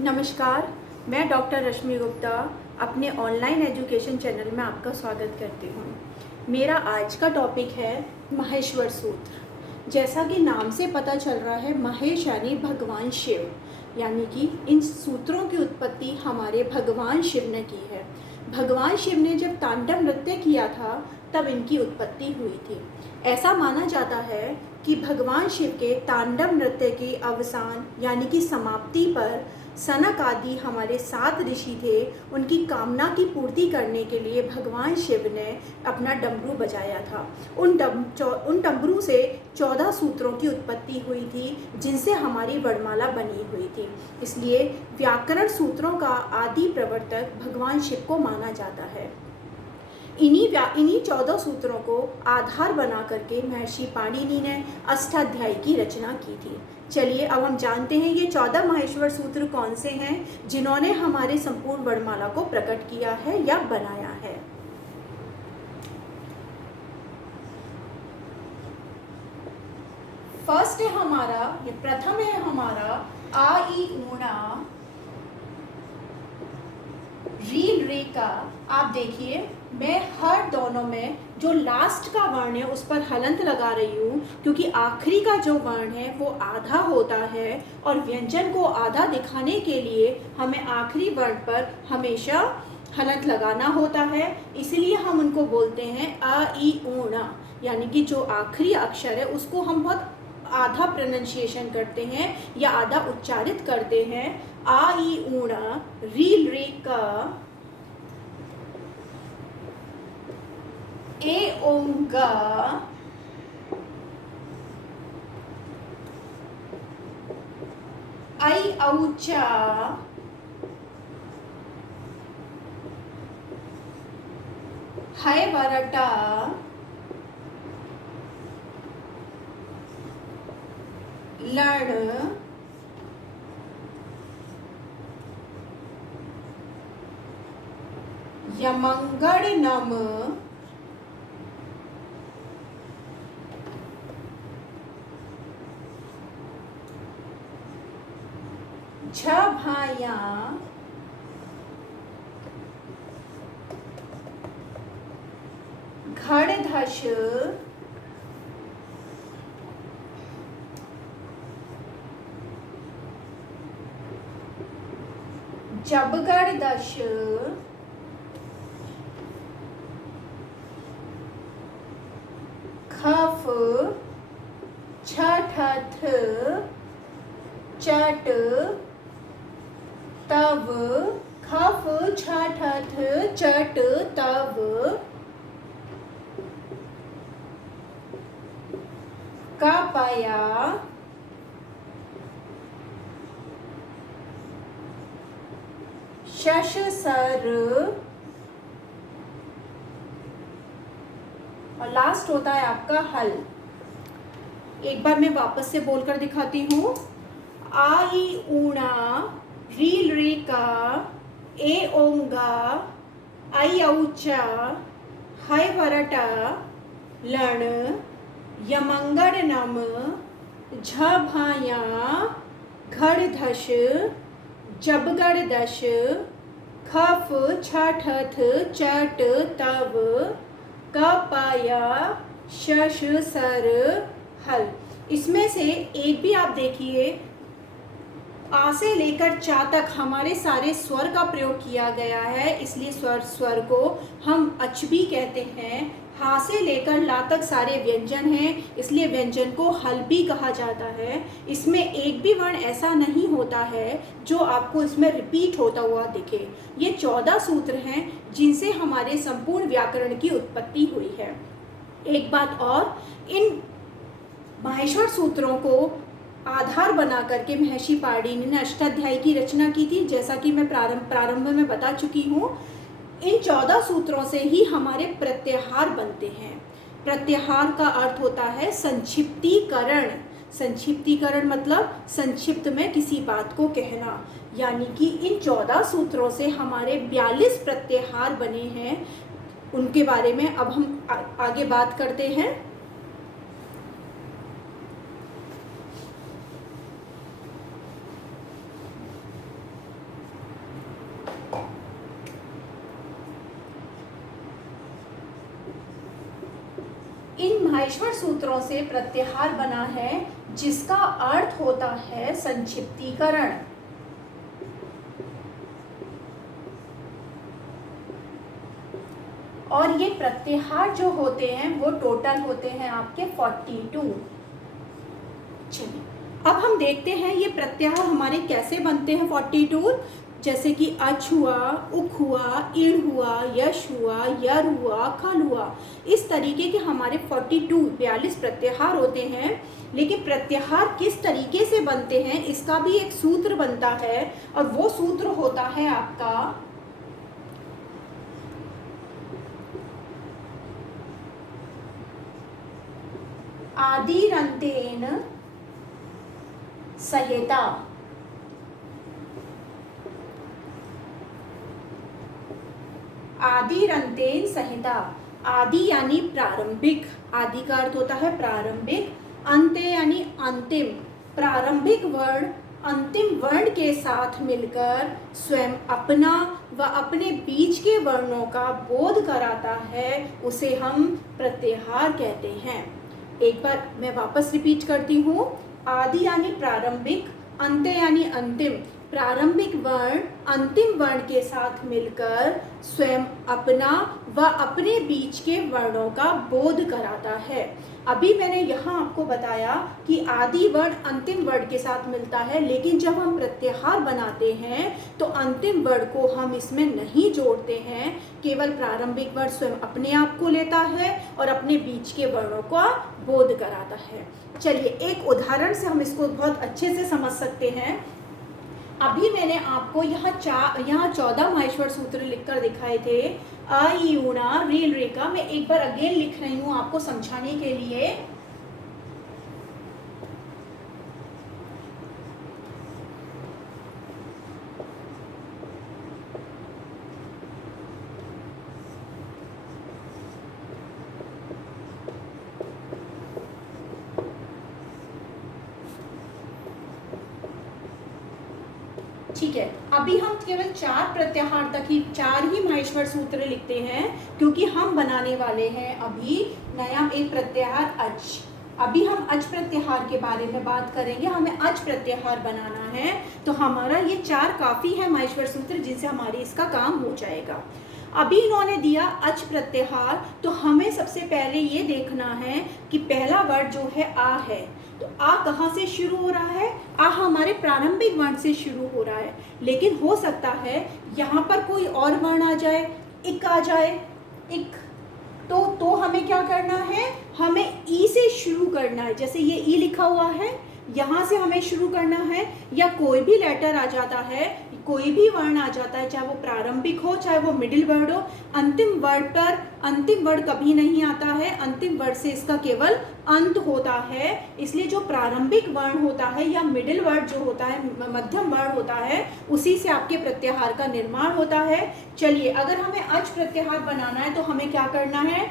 नमस्कार, मैं डॉक्टर रश्मि गुप्ता अपने ऑनलाइन एजुकेशन चैनल में आपका स्वागत करती हूँ। मेरा आज का टॉपिक है माहेश्वर सूत्र। जैसा कि नाम से पता चल रहा है, महेश यानी भगवान शिव, यानी कि इन सूत्रों की उत्पत्ति हमारे भगवान शिव ने की है। भगवान शिव ने जब तांडव नृत्य किया था तब इनकी उत्पत्ति हुई थी। ऐसा माना जाता है कि भगवान शिव के तांडव नृत्य के अवसान यानी कि समाप्ति पर सनक आदि हमारे 7 ऋषि थे, उनकी कामना की पूर्ति करने के लिए भगवान शिव ने अपना डमरू बजाया था। उन डमरू से 14 सूत्रों की उत्पत्ति हुई थी, जिनसे हमारी वर्णमाला बनी हुई थी। इसलिए व्याकरण सूत्रों का आदि प्रवर्तक भगवान शिव को माना जाता है। इन्हीं 14 सूत्रों को आधार बना करके महर्षि पाणिनि ने अष्टाध्यायी की रचना की थी। चलिए अब हम जानते हैं ये 14 माहेश्वर सूत्र कौन से हैं जिन्होंने हमारे संपूर्ण वर्णमाला को प्रकट किया है या बनाया है। फर्स्ट है हमारा, ये प्रथम है हमारा आ ई ऊणा रील रे का। आप देखिए, मैं हर दोनों में जो लास्ट का वर्ण है उस पर हलंत लगा रही हूँ, क्योंकि आखिरी का जो वर्ण है वो आधा होता है और व्यंजन को आधा दिखाने के लिए हमें आखिरी वर्ण पर हमेशा हलंत लगाना होता है। इसलिए हम उनको बोलते हैं अ ई ऊणा, यानी कि जो आखिरी अक्षर है उसको हम बहुत आधा प्रोनाउंसिएशन करते हैं या आधा उच्चारित करते हैं। आ ई ऊणा रील रे का, ए ओंगा, आई औचा, है वरटा, लण, यमंगड़ नम, झ भाया, घड़ धश, जबगढ़ दश, खफ, छठथ, चट, तव, खफ छठथ चट तव, कपया, शश सर, और लास्ट होता है आपका हल। एक बार मैं वापस से बोलकर दिखाती हूँ। आ ई ऊणा रील रे का, ए ओंगा, आई औचा, है वरटा, लण, यमंगड़ नम, झ भाया, घड़ धश, जबगढ़ दश, खफ छठथ चट तव, कपाया, शश सर हल। इसमें से एक भी आप देखिए, आ से लेकर चा तक हमारे सारे स्वर का प्रयोग किया गया है, इसलिए स्वर को हम अच भी कहते हैं। हा से लेकर ला तक सारे व्यंजन हैं, इसलिए व्यंजन को हल भी कहा जाता है। इसमें एक भी वर्ण ऐसा नहीं होता है जो आपको इसमें रिपीट होता हुआ दिखे। ये 14 सूत्र हैं जिनसे हमारे संपूर्ण व्याकरण की उत्पत्ति हुई है। एक बात और, इन माहेश्वर सूत्रों को आधार बना करके महर्षि पाणिनि ने अष्टाध्यायी की रचना की थी, जैसा कि मैं प्रारंभ में बता चुकी हूँ। इन 14 सूत्रों से ही हमारे प्रत्याहार बनते हैं। प्रत्याहार का अर्थ होता है संक्षिप्तीकरण। संक्षिप्तीकरण मतलब संक्षिप्त में किसी बात को कहना, यानी कि इन 14 सूत्रों से हमारे 42 प्रत्याहार बने हैं। उनके बारे में अब हम आगे बात करते हैं। इन माहेश्वर सूत्रों से प्रत्याहार बना है जिसका अर्थ होता है संक्षिप्तीकरण। और ये प्रत्याहार जो होते हैं वो टोटल होते हैं आपके 42। चलिए अब हम देखते हैं ये प्रत्याहार हमारे कैसे बनते हैं 42। जैसे कि अच हुआ, उक हुआ, इण हुआ, यश हुआ, यर हुआ, खल हुआ। इस तरीके के हमारे 42 प्रत्याहार होते हैं। लेकिन प्रत्याहार किस तरीके से बनते हैं इसका भी एक सूत्र बनता है, और वो सूत्र होता है आपका आदिरंतेन संहिता। आदिरंतेन संहिता। आदि यानी प्रारंभिक, आदि का अर्थ होता है प्रारंभिक, अंत्य यानी अंतिम। प्रारंभिक वर्ण अंतिम वर्ण के साथ मिलकर स्वयं अपना व अपने बीच के वर्णों का बोध कराता है, उसे हम प्रत्याहार कहते हैं। एक बार मैं वापस रिपीट करती हूँ। आदि यानी प्रारंभिक, अंत्य यानी अंतिम। प्रारंभिक वर्ण अंतिम वर्ण के साथ मिलकर स्वयं अपना व अपने बीच के वर्णों का बोध कराता है। अभी मैंने यहाँ आपको बताया कि आदि वर्ण अंतिम वर्ण के साथ मिलता है, लेकिन जब हम प्रत्याहार बनाते हैं तो अंतिम वर्ण को हम इसमें नहीं जोड़ते हैं, केवल प्रारंभिक वर्ण स्वयं अपने आप को लेता है और अपने बीच के वर्णों का बोध कराता है। चलिए एक उदाहरण से हम इसको बहुत अच्छे से समझ सकते हैं। अभी मैंने आपको यहाँ 14 माहेश्वर सूत्र लिखकर दिखाए थे। अ, ई, ऊणा, रील, रेखा। मैं एक बार अगेन लिख रही हूँ आपको समझाने के लिए। ठीक है, अभी हम केवल 4 प्रत्याहार तक ही 4 ही माहेश्वर सूत्र लिखते हैं, क्योंकि हम बनाने वाले हैं अभी नया एक प्रत्याहार अच। अभी हम अच प्रत्याहार के बारे में बात करेंगे। हमें अच प्रत्याहार बनाना है, तो हमारा ये 4 काफ़ी है माहेश्वर सूत्र, जिनसे हमारी इसका काम हो जाएगा। अभी इन्होंने दिया अच प्रत्याहार, तो हमें सबसे पहले ये देखना है कि पहला वर्ड जो है आ है, तो आ कहाँ से शुरू हो रहा है? आ हमारे प्रारंभिक वर्ण से शुरू हो रहा है, लेकिन हो सकता है यहाँ पर कोई और वर्ण आ जाए, इक आ जाए, इक। तो हमें क्या करना है? हमें ई से शुरू करना है। जैसे ये ई लिखा हुआ है, यहाँ से हमें शुरू करना है, या कोई भी लेटर आ जाता है, कोई भी वर्ण आ जाता है, चाहे वो प्रारंभिक हो चाहे वो मिडिल वर्ड हो। अंतिम वर्ड कभी नहीं आता है, अंतिम वर्ड से इसका केवल अंत होता है। इसलिए जो प्रारंभिक वर्ण होता है या मिडिल वर्ड जो होता है, मध्यम वर्ण होता है, उसी से आपके प्रत्याहार का निर्माण होता है। चलिए अगर हमें अच प्रत्याहार बनाना है तो हमें क्या करना है?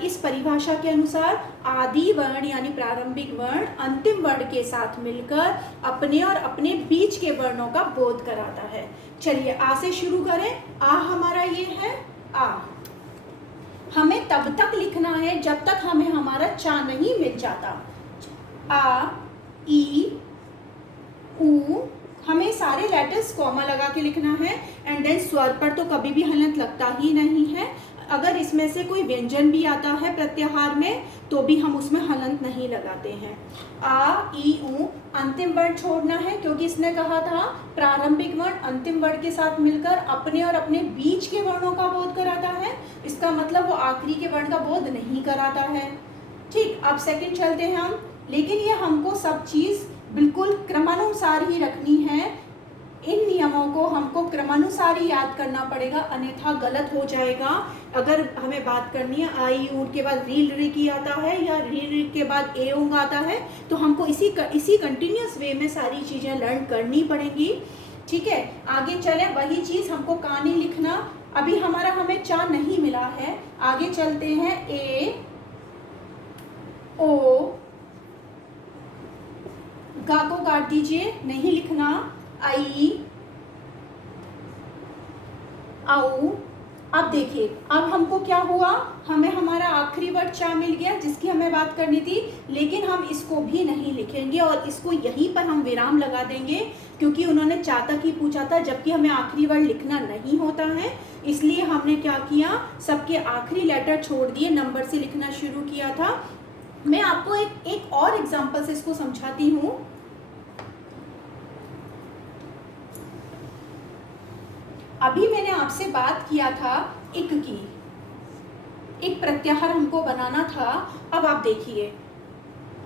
इस परिभाषा के अनुसार आदि वर्ण यानी प्रारंभिक वर्ण अंतिम वर्ण के साथ मिलकर अपने और अपने बीच के वर्णों का बोध कराता है। चलिए आ से शुरू करें। आ हमारा ये है आ। हमें तब तक लिखना है जब तक हमें हमारा चा नहीं मिल जाता। आ, ई, ऊ, हमें सारे लेटर्स कॉमा लगा के लिखना है। एंड देन स्वर पर तो कभी भी हलंत लगता ही नहीं है। अगर इसमें से कोई व्यंजन भी आता है प्रत्याहार में तो भी हम उसमें हलंत नहीं लगाते हैं। आ, ई, ऊ, अंतिम वर्ण छोड़ना है, क्योंकि इसने कहा था प्रारंभिक वर्ण अंतिम वर्ण के साथ मिलकर अपने और अपने बीच के वर्णों का बोध कराता है। इसका मतलब वो आखिरी के वर्ण का बोध नहीं कराता है। ठीक, अब सेकंड चलते हैं हम। लेकिन ये हमको सब चीज़ बिल्कुल क्रमानुसार ही रखनी है। इन नियमों को हमको क्रमानुसार ही याद करना पड़ेगा, अन्यथा गलत हो जाएगा। अगर हमें बात करनी है आई ऊँ के बाद रील री की आता है या री के बाद ए ऊँग आता है, तो हमको इसी कंटिन्यूस वे में सारी चीज़ें लर्न करनी पड़ेंगी। ठीक है, आगे चले। वही चीज़ हमको कहानी लिखना। अभी हमें चा नहीं मिला है। आगे चलते हैं। ए, ओ, गा को काट दीजिए, नहीं लिखना। आई, औ। अब देखिए, अब हमको क्या हुआ, हमें हमारा आखिरी वर्ड चा मिल गया जिसकी हमें बात करनी थी, लेकिन हम इसको भी नहीं लिखेंगे और इसको यहीं पर हम विराम लगा देंगे, क्योंकि उन्होंने चा तक ही पूछा था, जबकि हमें आखिरी वर्ड लिखना नहीं होता है। इसलिए हमने क्या किया, सबके आखिरी लेटर छोड़ दिए, नंबर से लिखना शुरू किया था। मैं आपको एक और एग्जाम्पल से इसको समझाती हूँ। अभी मैंने आपसे बात किया था इक की, एक प्रत्याहार हमको बनाना था। अब आप देखिए,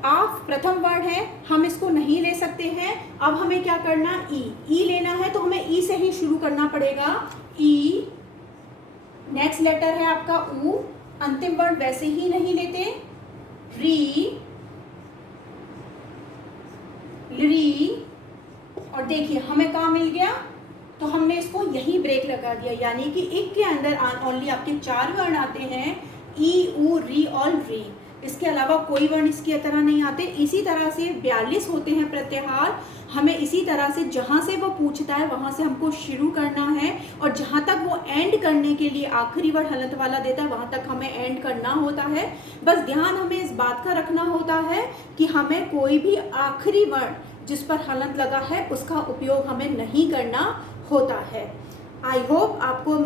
आप प्रथम वर्ड है, हम इसको नहीं ले सकते हैं। अब हमें क्या करना, ई लेना है, तो हमें ई से ही शुरू करना पड़ेगा। ई, नेक्स्ट लेटर है आपका ऊ, अंतिम वर्ड वैसे ही नहीं लेते। री, री, और देखिए हमें कहाँ मिल गया, तो हमने इसको यही ब्रेक लगा दिया, यानी कि एक के अंदर ओनली आपके 4 वर्ण आते हैं, ई, ऊ, री और री। इसके अलावा कोई वर्ण इसकी तरह नहीं आते। इसी तरह से 42 होते हैं प्रत्याहार। हमें इसी तरह से जहाँ से वो पूछता है वहाँ से हमको शुरू करना है, और जहाँ तक वो एंड करने के लिए आखिरी वर्ड हलंत वाला देता है वहाँ तक हमें एंड करना होता है। बस ध्यान हमें इस बात का रखना होता है कि हमें कोई भी आखिरी वर्ड जिस पर हलंत लगा है उसका उपयोग हमें नहीं करना होता है। आई होप आपको